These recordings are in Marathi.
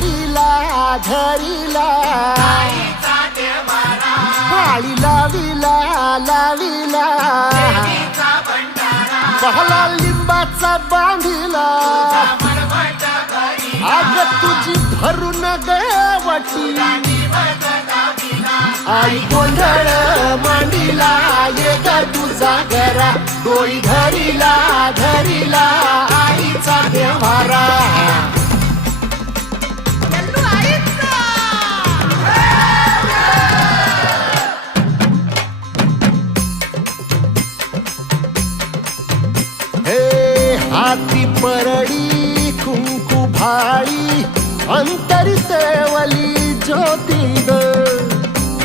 धरिला धरिला माळी लाविला लाविला पहला लिंबाचा बांधिला आग तुझी भरून गवटी आई गोंधळ मांडिला ये ग तुझा घरा डोई धरिला धरिला आईचा देवारा हाती परडी कुंकू भाळी अंतरी तेवली ज्योती ग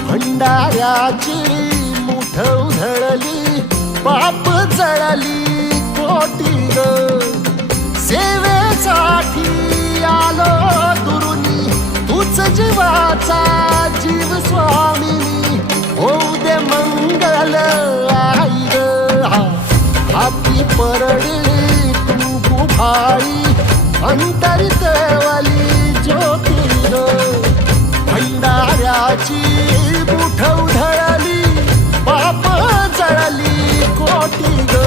भंडाऱ्याची मुठ उधळली पाप जळली कोटी ग सेवेसाठी आलो दुरुनी तूच जीवाचा जीव स्वामिनी होऊ दे मंगल आई ग हाती परडी भाई अंतरी तेवली ज्योती ग भंडाऱ्याची मुठ उधळली पाप जळली कोटी ग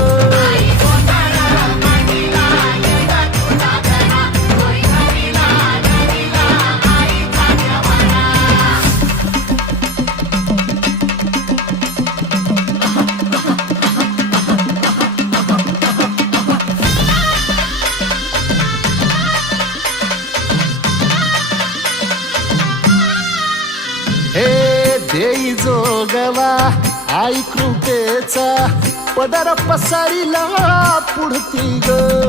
देई जोगवा आई कृपेचा पदर पसरिला पुढती ग